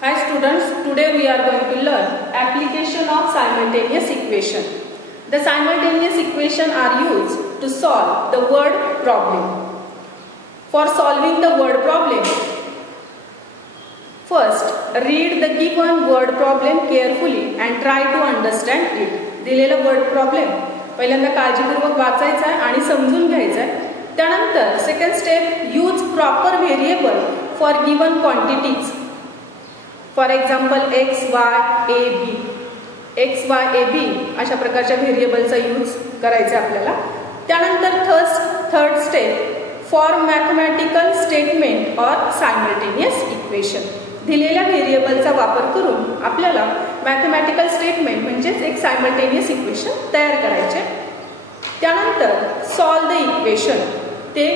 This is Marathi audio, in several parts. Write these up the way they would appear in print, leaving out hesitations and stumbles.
Hi students, today we are going to learn application of simultaneous equation. The simultaneous equation are used to solve the word problem. For solving the word problem, first read the given word problem carefully and try to understand it. दिलेला word problem पहिल्यांदा काळजीपूर्वक वाचायचा आहे आणि समजून घ्यायचा आहे. त्यानंतर second step use proper variable for given quantities. For example x y a b. X y a b अशा प्रकारच्या व्हेरिएबलचा यूज करायचा आपल्याला. त्यानंतर third step for mathematical statement or simultaneous equation. दिलेल्या व्हेरिएबलचा वापर करून आपल्याला मॅथमॅटिकल स्टेटमेंट म्हणजेच एक सायमल्टेनियस इक्वेशन तयार करायचे. त्यानंतर सॉल्व द इक्वेशन. ते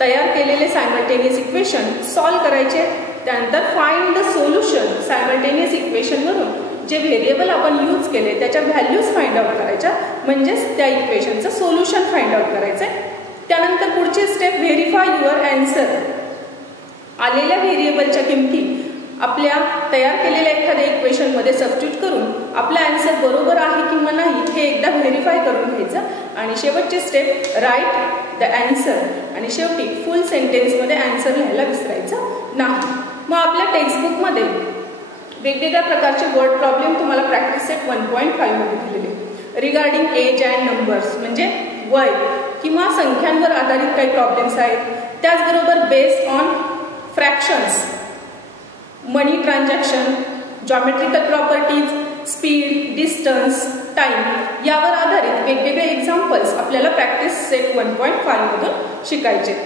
तयार केलेले सायमल्टेनियस इक्वेशन सॉल्व करायचे. त्यानंतर फाइंड द सोल्युशन. सायमल्टेनियस इक्वेशनवरून जे व्हेरिएबल आपण यूज केले त्याच्या व्हॅल्यूज फाइंड आउट करायच्या, म्हणजेच त्या इक्वेशनचं सोल्युशन फाइंड आउट करायचं. त्यानंतर पुढची स्टेप व्हेरीफाय युअर आन्सर. आलेल्या व्हेरिएबलच्या किमती आपल्या तयार केलेल्या एखाद्या इक्वेशनमध्ये सबस्टिट्यूट करून आपला आन्सर बरोबर आहे किंवा नाही हे एकदा व्हेरीफाय करून घ्यायचं. आणि शेवटची स्टेप राईट द आन्सर. आणि शेवटी फुल सेंटेन्समध्ये आन्सर लिहायला विसरायचं नाही. मग आपल्या टेक्स्टबुकमध्ये वेगवेगळ्या प्रकारचे वर्ड प्रॉब्लेम तुम्हाला प्रॅक्टिस सेट 1.5 मध्ये दिलेले रिगार्डिंग एज अँड नंबर्स म्हणजे वय किंवा संख्यांवर आधारित काही प्रॉब्लेम्स आहेत. त्याचबरोबर based on fractions, money transaction, geometrical properties, speed, distance, time यावर आधारित वेगवेगळे एक्झाम्पल्स आपल्याला प्रॅक्टिस सेट 1.5 मधून शिकायचे.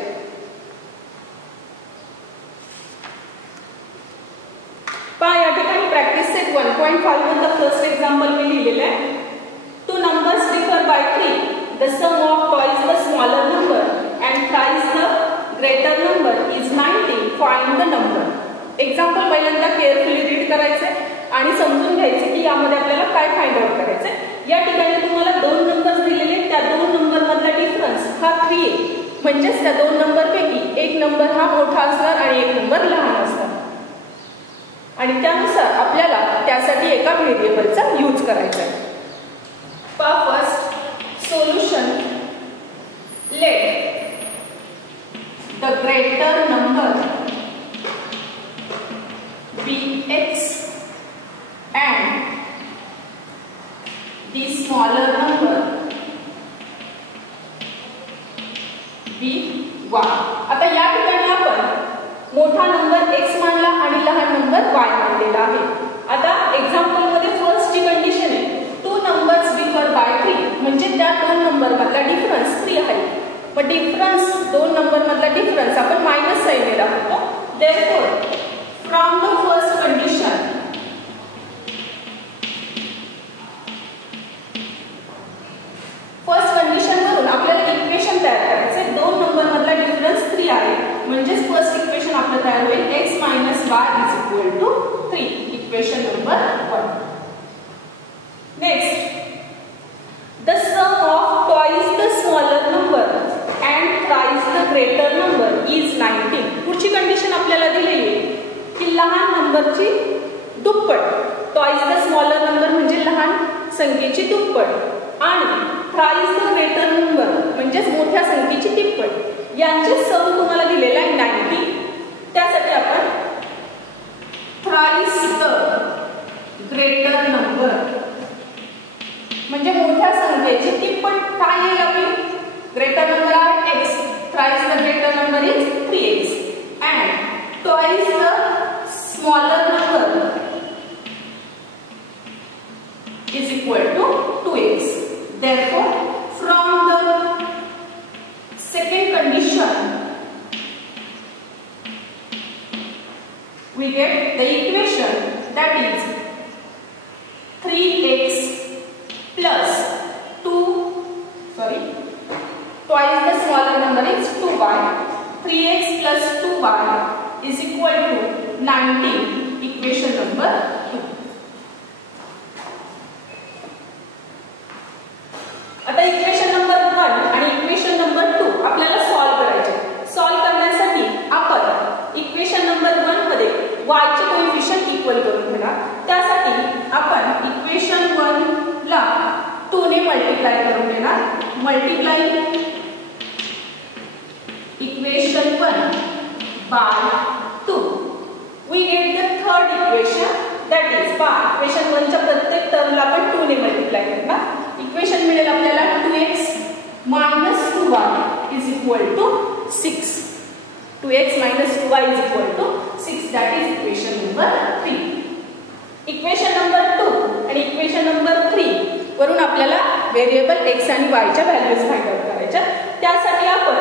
या ठिकाणी प्रॅक्टिस सेट 1.5 मधलं फर्स्ट एक्झाम्पल मी लिहिलेलं आहे. Two numbers differ by 3. The sum of twice the smaller number and thrice the greater number is 90. Find the number. Example पहिल्यांदा केअरफुली रीड करायचे आणि समजून घ्यायचे की यामध्ये आपल्याला काय फाइंड आउट करायचंय. या ठिकाणी तुम्हाला दोन नंबर्स दिलेले, त्या दोन नंबर मधला डिफरन्स हा 3 आहे. म्हणजेच त्या दोन नंबरपैकी एक नंबर हा मोठा असणार आणि एक नंबर लहान असणार. आणि त्यानुसार आपल्याला त्यासाठी एका व्हेरिएबलचा यूज करायचा आहे. First solution. Let the greater number be x and the smaller number be y. आता या ठिकाणी आपण मोठा नंबर x मानला आणि लहान नंबर y मानलेला आहे. आता एक्झाम्पल मध्ये फर्स्ट ची कंडिशन आहे टू नंबर्स डिफर बाय 3 म्हणजे त्या दोन नंबर मधला डिफरन्स 3 आहे. पण डिफरन्स दोन नंबर मधला डिफरन्स आपण मायनस साइन दिला होता. Therefore from the first condition वरून आपल्याला इक्वेशन तयार करायचे. दोन नंबर मधला डिफरन्स 3 आहे म्हणजेच फर्स्ट इक्वेशन आपलं तयार होईल x - y = 3. Equation number 1. Next the sum of twice the smaller number and thrice the greater number is 90. पुढची कंडिशन आपल्याला दिलेली आहे की लहान नंबरची दुप्पट. टॉईज द स्मॉलर नंबर म्हणजे लहान संख्येची दुप्पट आणि प्राइस द ग्रेटर नंबर म्हणजेच मोठ्या संख्येची तिप्पट. यांचे सम तुम्हाला दिलेला आहे 90. त्यासाठी आपण प्राइस द ग्रेटर नंबर म्हणजे मोठ्या संख्येची तिप्पट काय येईल आपली. ग्रेटर नंबर आहे x. Price the greater number is 3x and twice the smaller number is equal to 2x. Therefore, from the second condition, we get the equation that is 3x plus 2. Twice the smaller number is 2y. 3x plus 2y is equal to 90. Equation number 2. आता इक्वेशन नंबर 1 आणि इक्वेशन नंबर 2 आपल्याला सॉल्व करायचे. सॉल्व करण्यासाठी आपण इक्वेशन नंबर 1 मध्ये y चे कोएफिशिएंट इक्वल करून घेणार. त्यासाठी आपण इक्वेशन 1 ला 2 ने मल्टिप्लाय करून घेणार. Multiply equation 1 by 2 we get the third equation, that is by equation 1 च्या प्रत्येक टर्मला आपण 2 ने मल्टिप्लाय करणार. इक्वेशन मिळेल आपल्याला 2x minus 2y is equal to 6. 2x minus 2y is equal to 6. That is equation number 3. Equation number 2 आणि equation number 3 वरून आपल्याला व्हेरिएबल x आणि y च्या व्हॅल्यूज फाइंड आउट करायच्या. त्यासाठी आपण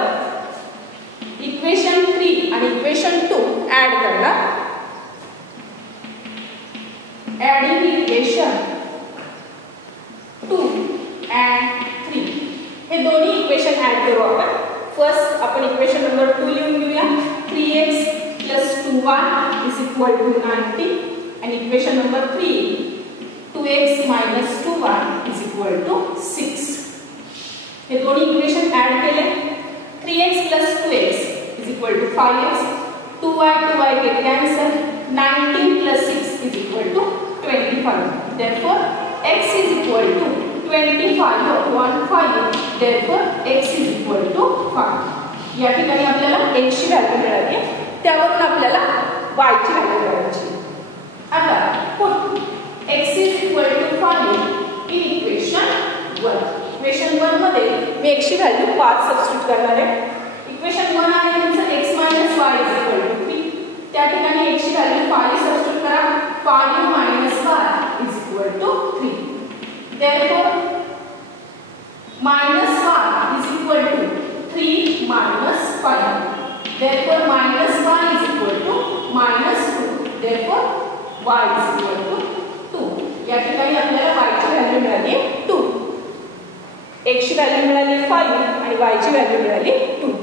इक्वेशन 3 आणि इक्वेशन 2 ऍड करणार. ऍडिंग इक्वेशन 2 and 3 हे दोन्ही इक्वेशन ऍड करू आपण. फर्स्ट आपण इक्वेशन नंबर 2 लिहून घेऊया. 3x plus 2y is equal to 90 and equation number 3 2x minus 2y is equal to 6. हे दोन्ही इक्वेशन ऍड केले. 3x plus 2x is equal to 5x. 2y get cancelled. 19 plus 6 is equal to 25. Therefore x is equal to 25 upon 5. Therefore x is equal to 5. या ठिकाणी आपल्याला x ची व्हॅल्यू मिळाली. त्यावरून आपल्याला y ची व्हॅल्यू मिळायची. आता put x is equal to 5 in equation 1. Equation 1 मध्ये मी x ची व्हॅल्यू 5 सबस्टिट्यूट करणार आहे. इक्वेशन 1 आहे तुमचं x y is equal to 3. त्या ठिकाणी x ची व्हॅल्यू 5 सबस्टिट्यूट करा. 5 minus y is equal to 3. Therefore minus 1 is equal to 3 minus 5. Therefore minus 1 is equal to minus 2. Therefore y is equal to 2. या ठिकाणी आपल्याला y ची व्हॅल्यू मिळाली 2. x ची व्हॅल्यू मिळाली 5 आणि y ची व्हॅल्यू मिळाली 2.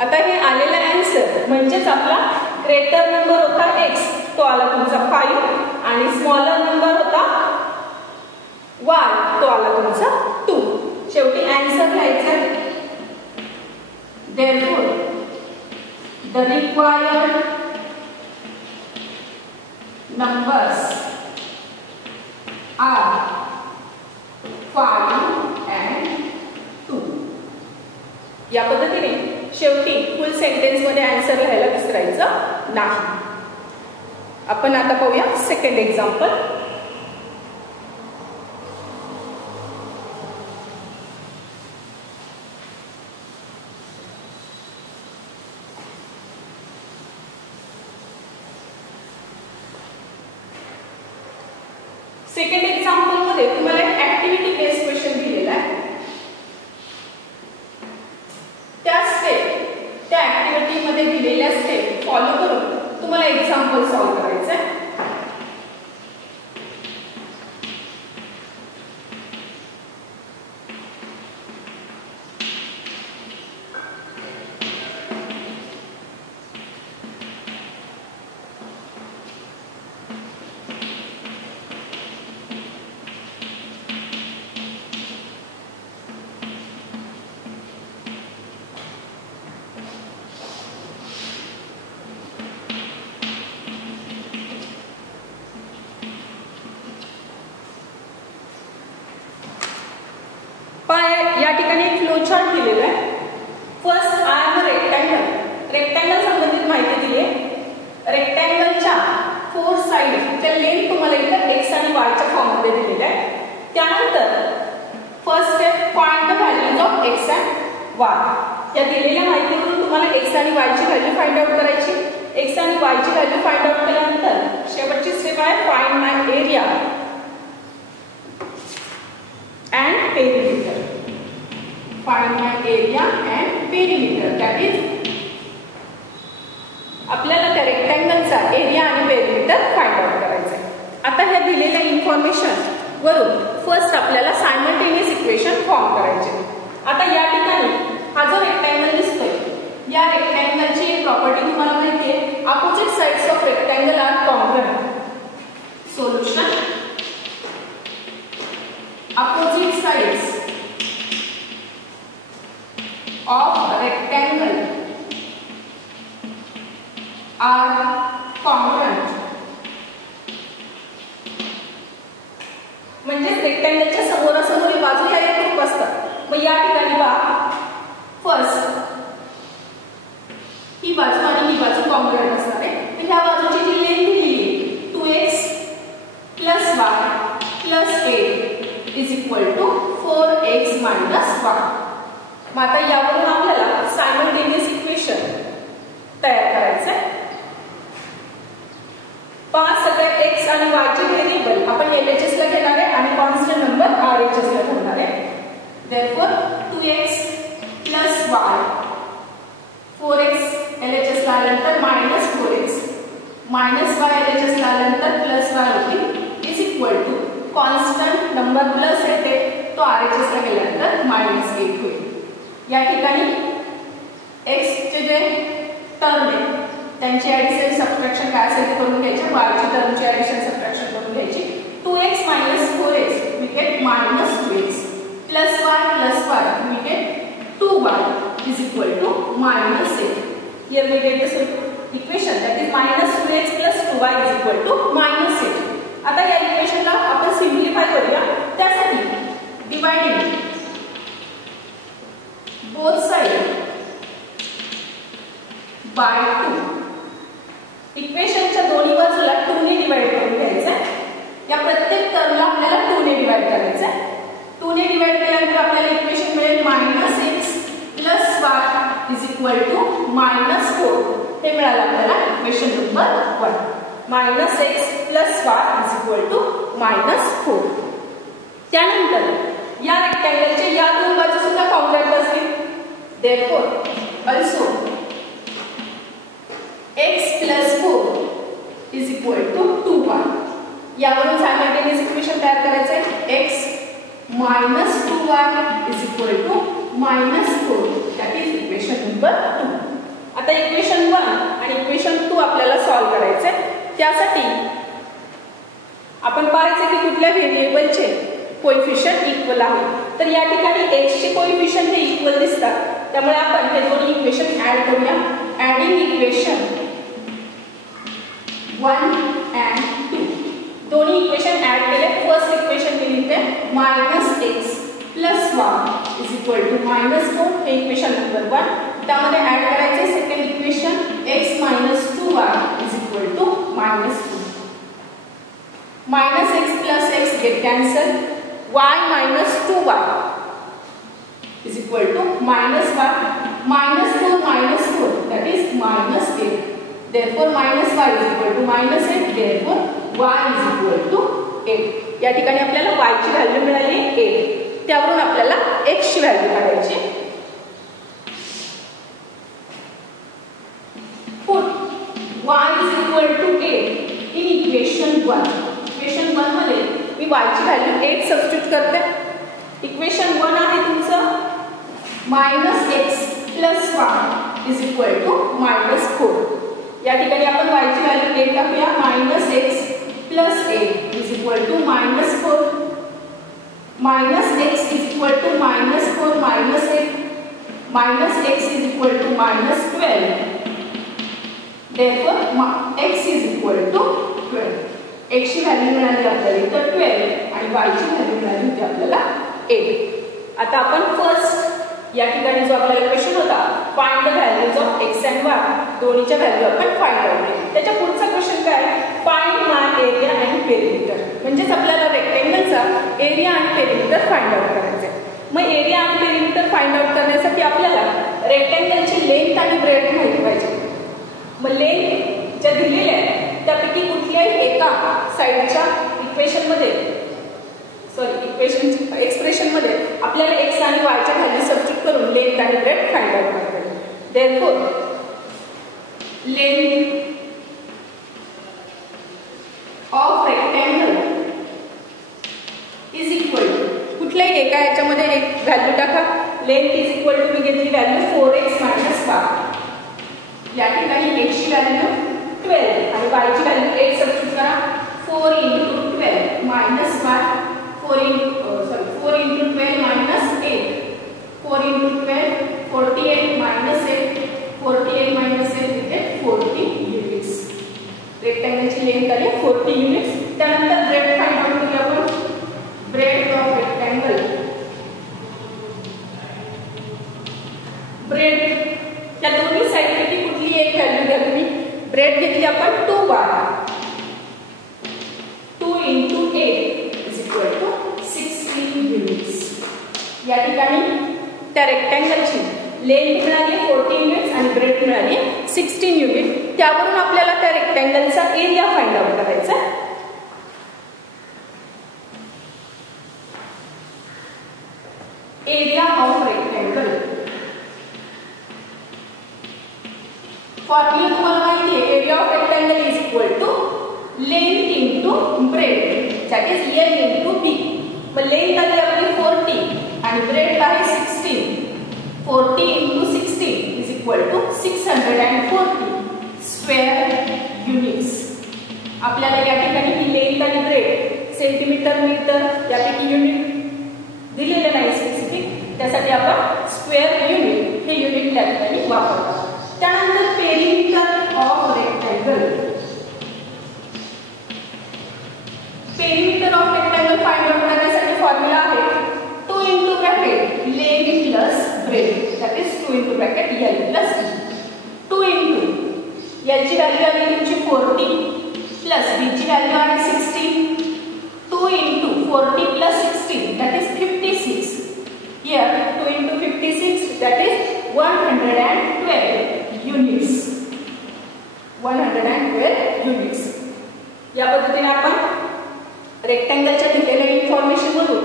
आता हे आलेला आन्सर म्हणजेच आपला ग्रेटर नंबर होता x, तो आला तुमचा 5 आणि स्मॉलर नंबर होता y, तो आला तुमचा 2. शेवटी आन्सर लिहायचा. Therefore the required numbers are 5 and 2. या पद्धतीने शेवटी फुल सेंटेन्स मध्ये आन्सर लिहायला विसरायचं नाही. आपण आता पाहूया सेकंड एक्झाम्पल. सेकंड एक्झाम्पल मध्ये तुम्हाला एक ऍक्टिव्हिटी बेस्ड क्वेश्चन दिलेला आहे. त्या ऍक्टिव्हिटी मध्ये दिलेल्या स्टेप फॉलो करून तुम्हाला एक्झाम्पल सॉल्व्ह करायचं आहे. या ठिकाणी एक फ्लो चार्ट दिलेला आहे. First I am a rectangle. Rectangle संबंधित माहिती दिली आहे. रेक्टँगलच्या 4 साइडच्या लेंथ तुम्हाला इथे x आणि y च्या फॉर्म मध्ये दिलेल्या आहे. त्यानंतर first step find the values of x and y. या दिलेल्या माहितीवरून तुम्हाला x आणि y ची व्हॅल्यू फाइंड आउट करायची. x आणि y ची व्हॅल्यू फाइंड आउट केल्यानंतर शेवटची स्टेप आहे find my area and perimeter. Find my area and perimeter. That is आपल्याला त्या रेक्टँगलचा एरिया आणि पेरिमीटर फाइंड आउट करायचं आहे. आता ह्या दिलेल्या इन्फॉर्मेशन वरून फर्स्ट आपल्याला सायमल्टेनियस इक्वेशन फॉर्म करायचे. आता या ठिकाणी हा जो रेक्टँगल दिसतोय, या रेक्टँगलची एक प्रॉपर्टी तुम्हाला माहिती आहे, opposite sides of rectangle are congruent. Solution opposite sides of rectangle are congruent म्हणजे रेक्टँगलच्या समोरासमोरील बाजू ह्या एकरूप असतात. मग या ठिकाणी पहा फर्स्ट ही बाजू आणि ही बाजू कॉन्ग्रुएंट असणार आहे. तर ह्या बाजूची जी लेंथ दिलेली आहे 2x + y + 8 = 4x - 1. मग आता यावरून आपल्याला सायमल्टेनियस इक्वेशन तयार करायचं आहे. पहा सगळे x आणि y चे व्हेरिएबल आपण LHS ला घेणार आहे आणि कॉन्स्टंट नंबर RHS ला ठेवणार आहे. therefore 2x + y 4x LHS ला आल्यानंतर -4x -y LHS ला आल्यानंतर +y होईल = कॉन्स्टंट नंबर प्लस येते तो RHS ला गेल्यानंतर -8 होईल. या ठिकाणी x चे जे टर्म आहे त्यांची ऍडिशन सबट्रॅक्शन काय असेल ते करून घ्यायचे. y ची टर्मची ऍडिशन सबट्रॅक्शन करून घ्यायची. 2x - 4x we get -2x + y + y we get 2y = -8. Here we get the equation that is -2x + 2y = -8. आता या इक्वेशनला आपण सिम्प्लिफाय करूया. त्यासाठी डिवाइडिंग बोथ साइड बाय 2. इक्वेशनच्या दोन्ही बाजूला 2 ने डिवाइड करून घ्यायचं आहे. या प्रत्येक टर्मला आपल्याला 2 ने डिवाइड करायचं आहे. 2 ने डिवाइड केल्यानंतर आपल्याला इक्वेशन मिळेल -x + y = -4. हे मिळालं आपल्याला इक्वेशन नंबर 1. -x + y = -4. त्यानंतर या रेक्टँगलचे या दोन बाजू सुद्धा कॉन्ग्रुएंट असतील. therefore also x + 4 = 2y. यावरून सायमल्टेनियस इक्वेशन तयार करायचं आहे. x - 2y = -4. That is equation number 2. आता इक्वेशन 1 आणि इक्वेशन 2 आपल्याला सॉल्व करायचं आहे. त्यासाठी आपण पाहायचं की कुठल्या व्हेरिएबलचे कोएफिशियंट इक्वल आहे. तर या ठिकाणी x चे कोएफिशियंट हे इक्वल दिसतात. त्यामुळे आपण हे दोन्ही इक्वेशन ऍड करूया. Adding equation 1 and 2. दोन्ही इक्वेशन ऍड केले. फर्स्ट इक्वेशन मी लिहिते -x + y = -4. हे इक्वेशन नंबर 1. त्यामध्ये ऍड करायचे second equation x - 2y = -2. -x + x get cancelled. y - 2y = -y -4 that is -8. therefore -y = -8. therefore y = 8. या ठिकाणी आपल्याला y ची व्हॅल्यू मिळाली 8. त्यावरून आपल्याला x ची व्हॅल्यू काढायची. put y = 8 in equation 1. Equation 1 मध्ये मी y ची व्हॅल्यू 8 सबस्टिट्यूट करते. इक्वेशन 1 आहे तुमचं -x + y = -4. या ठिकाणी आपण y ची व्हॅल्यू 8 टाकूया. -x + 8 = -4 -x = -4 -8 -x = -12. therefore x = 12. x ची व्हॅल्यू मिळाली आपल्याला इथं 12 आणि y ची व्हॅल्यू मिळाली होती आपल्याला 8. आता आपण फर्स्ट या ठिकाणी जो आपल्याला क्वेश्चन होता find the values of x and y, दोन्हीच्या व्हॅल्यू आपण फाइंड आउट केली. त्याच्या पुढचा क्वेश्चन काय find my area and perimeter. म्हणजेच आपल्याला रेक्टँगलचा एरिया आणि पेरिमीटर फाइंड आउट करायचं आहे. मग एरिया आणि पेरिमीटर फाइंड आउट करण्यासाठी आपल्याला रेक्टँगलची लेंथ आणि ब्रेड्थ माहिती पाहिजे. मग लेंथ ज्या दिलेल्या आहेत त्यापैकी कुठल्याही एका साइडच्या एक्सप्रेशन मध्ये आपल्याला x आणि y च्या व्हॅल्यू सबस्टिट्यूट करून लेंथ आणि ब्रेड्थ फाइंड आउट करायची आहे. therefore length of rectangle is equal to कुठल्याही एका याच्यामध्ये एक व्हॅल्यू टाका. लेंथ इज इक्वल टू मी घेतली व्हॅल्यू 4x - 5. या ठिकाणी x ची व्हॅल्यू 12 आणि y ची व्हॅल्यू 8 सबस्टिट्यूट करा. 4 × 12 - 5 4 × 12 - 8 4 × 12 48 - 8 48 - 8 इथे 40 युनिट्स. रेक्टँगलची लेंथ आली 40 युनिट्स. त्यानंतर ब्रेड्थ फाइंड आउट करूया आपण. ब्रेड घेतली आपण 2 बार, 2 × 8 = 16 युनिट्स. या ठिकाणी त्या रेक्टँगलची लेंथ मिळाली 40 युनिट्स आणि ब्रेड मिळाली 16 युनिट. त्यावरून आपल्याला त्या रेक्टँगलचा एरिया फाइंड आउट करायचा. एरिया ऑफ रेक्टँगल फॉर्म्युला तुम्हाला माहिती आहे. Area of rectangle is equal to length into breadth, that is L into B. मग लेंथ आली आपली 40 आणि ब्रेड आहे 16. 40 × 16 is equal to 640 square units. आपल्याला या ठिकाणी ही लेंथ आणि ब्रेड सेंटीमीटर, मीटर यापैकी युनिट दिलेले नाही स्पेसिफिक, त्यासाठी आपण स्क्वेअर युनिट हे युनिट त्या ठिकाणी वापरतो. त्यानंतर perimeter of rectangle. Perimeter of rectangle find out करण्यासाठी फॉर्म्युला आहे 2 × bracket length plus bread, that is 2 × bracket L plus E. 2 × L ची व्हॅल्यू आली तुमची 40 प्लस B ची व्हॅल्यू आहे 16. 2 × 40 plus 16 that is 56. Here 2 × 56 that is 112 units. 112 units. या पद्धतीने आपण रेक्टँगलच्या दिलेल्या इन्फॉर्मेशन वरून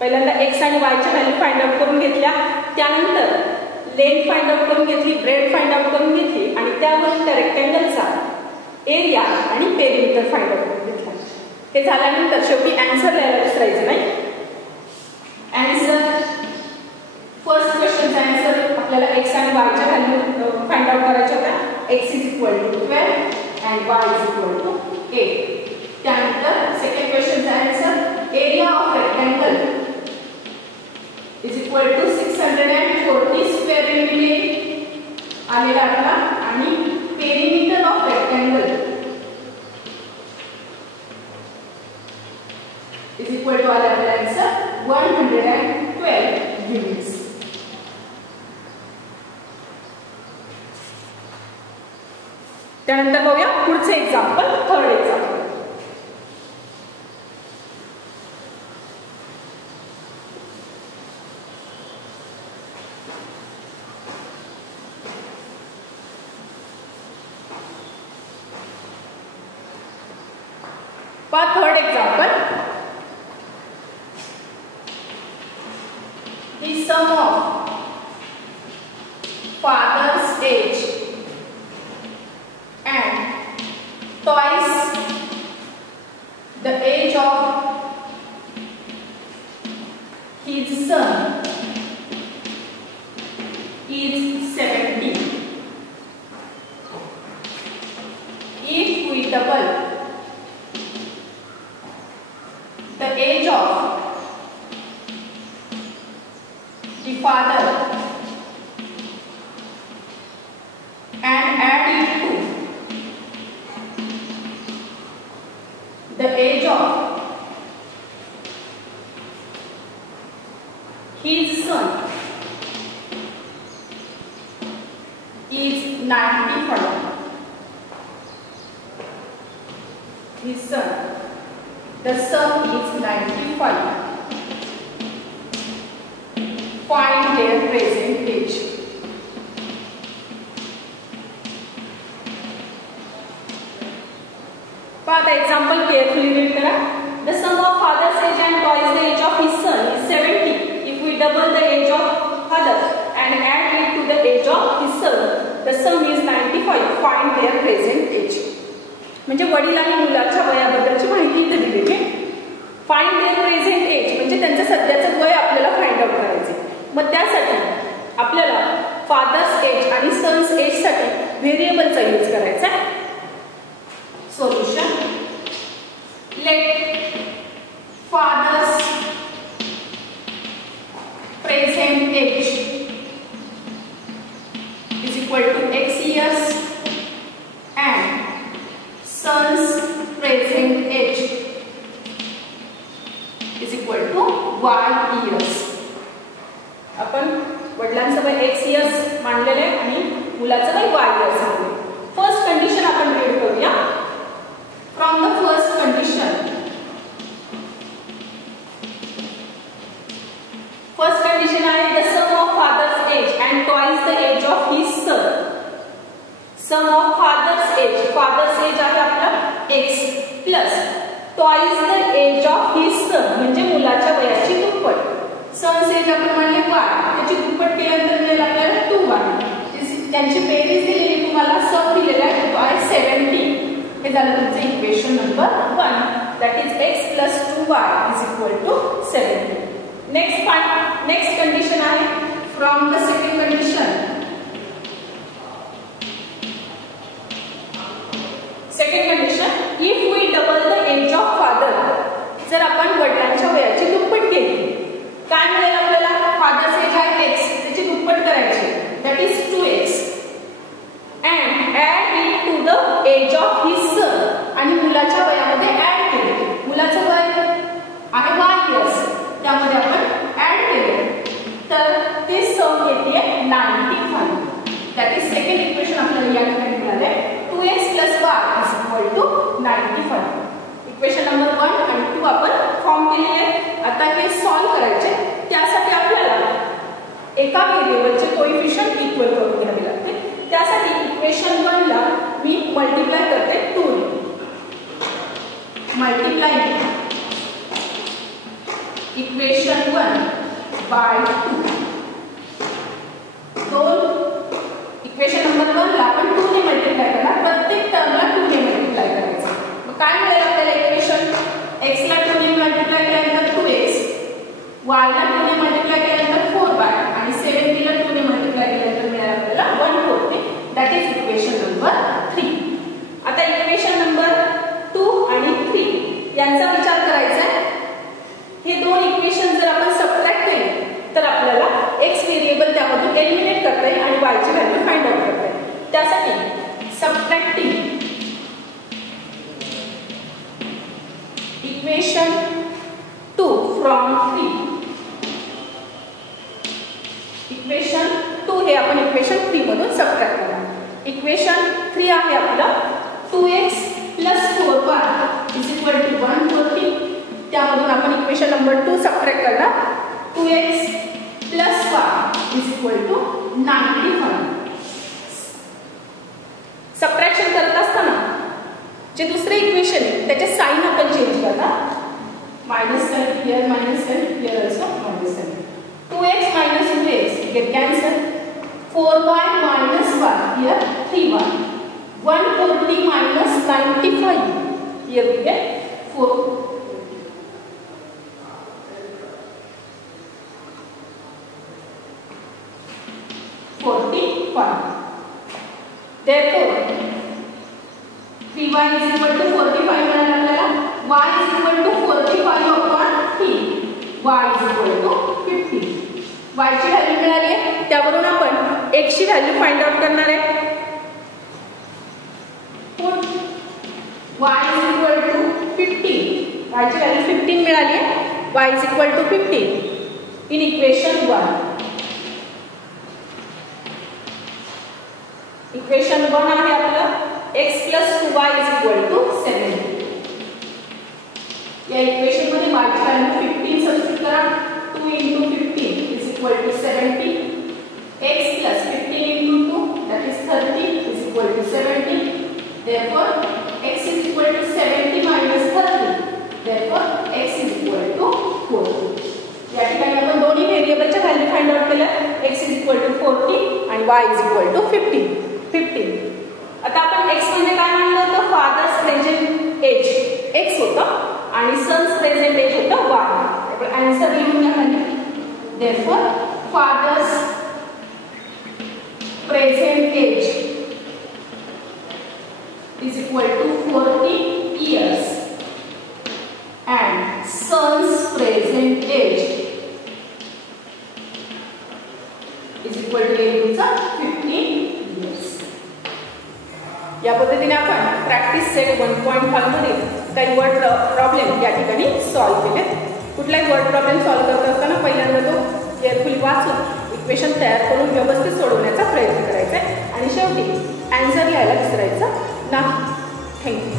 पहिल्यांदा x आणि y च्या व्हॅल्यू फाइंड आउट करून घेतल्या, त्यानंतर लेंथ फाइंड आउट करून घेतली, ब्रेड फाइंड आउट करून घेतली आणि त्यावरून त्या रेक्टँगलचा एरिया आणि पेरिमीटर फाइंड आउट करून घेतला. हे झाल्यानंतर शेवटी आन्सर लिहायला विसरायचं नाही. आन्सर फर्स्ट क्वेश्चनचा आन्सर आपल्याला x आणि y च्या व्हॅल्यू फाइंड आउट करायच्या होत्या. x is equal to 12 and y is equal to 8. त्यानंतर सेकंड क्वेश्चनचा answer area of rectangle is equal to 640 square unit आलेला आपला आणि perimeter of rectangle is equal to आला आपला आन्सर 112 युनिट्स. त्यानंतर बघूया पुढचे example, third example. For third example, the sum of father's age and twice the age of his son is 70. If we double the age of the father and add it to the age of his son is 95. His son, the sum is 95. Find their present age. For the example, carefully read kara. The sum of father's age and twice the age of his son is 70. If we double the age of father and add it to the age of his son, the sum is 95. Find their present age. म्हणजे वडील आणि मुलाच्या वयाबद्दलची माहिती इथे दिलेली आहे. फाइंड देअर प्रेझेंट एज म्हणजे त्यांचं सध्याचं वय आपल्याला फाइंड आउट करायचे. मग त्यासाठी आपल्याला फादर्स एज आणि सन्स एज साठी व्हेरिएबलचा यूज करायचा आहे. Solution, let father's present age is equal to x years and son's present age is equal to y years. आपण वडिलांचं वय x years मानलेले आणि मुलाचं वय y years आहे. फादर्स एज आहे आपला x plus twice the age of his son म्हणजे मुलाच्या वयाची दुप्पट. सन्स एज आपण म्हणले वाय, त्याची दुप्पट केल्यानंतर मिळेल आपल्याला 2y. त्यांची बेरीज दिलेली तुम्हाला सम दिलेला आहे तो आहे 70. हे झालं तुमचं equation number 1. That is x plus 2y is equal to 70. Next condition आहे from the second condition. Second condition if we double the age of father. जर आपण वडिलांच्या वयाची दुप्पट केली काय मिळेल आपल्याला? फादर्स एज आहे x, त्याची दुप्पट करायची that is 2x and add it to the age of his son. आणि मुलाच्या वयामध्ये ऍड केले. मुलाचं वय आहे y years, त्यामध्ये आपण ऍड केले तर ते सम येते 95. दॅट इज सेकंड इक्वेशन आपल्याला या ठिकाणी मिळाले 2x plus y is equal to 95. Equation number 1 आणि 2 आपण फॉर्म केलेले आहे. आता हे सॉल्व्ह करायचे. त्यासाठी आपल्याला एका व्हेरिएबलचे कोएफिशिएंट इक्वल करून घ्यावे लागते. त्यासाठी इक्वेशन 1 ला मी मल्टिप्लाय करते 2 ने. Multiply equation 1 by 2. Equation number 1 ला आपण 2 ने मल्टिप्लाय करणार. प्रत्येक टर्मला 2 ने मल्टिप्लाय करायचं. मग काय मिळेल आपल्याला इक्वेशन? x ला 2 ने मल्टिप्लाय केल्यानंतर 2x, y ला 2 ने मल्टिप्लाय केल्यानंतर 4y आणि 70 ला 2 ने मल्टिप्लाय केल्यानंतर मिळेल आपल्याला 140. That is equation number 3. आता इक्वेशन नंबर 2 आणि 3 यांचा विचार करायचा आहे. हे दोन इक्वेशन जर आपण सबट्रॅक्ट केले तर आपल्याला x व्हेरिएबल त्यामधून एलिमिनेट करता येईल आणि y ची व्हॅल्यू फाइंड आउट करता येईल. त्यासाठी सबट्रॅक्टिंग इक्वेशन 2 फ्रॉम 3. इक्वेशन 2 हे आपण इक्वेशन 3 मधून सबट्रॅक्ट करणार. इक्वेशन 3 आहे आपलं 2x plus 4y is equal to 140. त्यामधून आपण इक्वेशन नंबर 2 सबट्रॅक्ट करणार. 2x plus y is equal to 95. Subtraction करत असताना जे दुसरे इक्वेशन आहे त्याचे साइन आपण चेंज करणार. -7 here, -7 here also, -7. 2x minus 2x get cancelled. 4y minus 1 here 3y. 140 minus 95 here we get 4. Therefore 3y is equal to 45 मिळाला आपल्याला. y is equal to 45 upon 3. y is equal to 50. y ची व्हॅल्यू मिळाली आहे. त्यावरून आपण x ची व्हॅल्यू फाइंड आउट करणार आहे. y is equal to 15. y ची व्हॅल्यू 15 मिळाली आहे. y is equal to 15 in equation 1. Equation 1 आहे आपलं x plus 2y is equal to 70. या इक्वेशन मध्ये y ची व्हॅल्यू 15 सबस्टिट्यूट करा. 2 into 15 is equal to 70. x plus 15 into 2 that is 30 is equal to 70. Therefore x is equal to 70 minus 30. Therefore x is equal to 40. या ठिकाणी आपण दोन्ही व्हेरिएबलच्या व्हॅल्यू फाइंड आउट केल्या. x is equal to 40 आणि y is equal to 15. आता आपण x म्हणजे काय मानलं होतं? फादर्स प्रेझेंट एज x होतं आणि सन्स प्रेझेंट एज होतं y. आपण आन्सर लिहून घ्या खाली. Therefore fathers present age is equal to 40 years and sons present age is equal to 15 years. या पद्धतीने आपण प्रॅक्टिस सेट 1.5 मध्ये काही वर्ड प्रॉब्लेम या ठिकाणी सॉल्व्ह केले. कुठलाही वर्ड प्रॉब्लेम सॉल्व्ह करत असताना पहिल्यांदा तो केअरफुली वाचून इक्वेशन तयार करून व्यवस्थित सोडवण्याचा प्रयत्न करायचा आहे आणि शेवटी आन्सर लिहायला विसरायचं नाही. थँक्यू.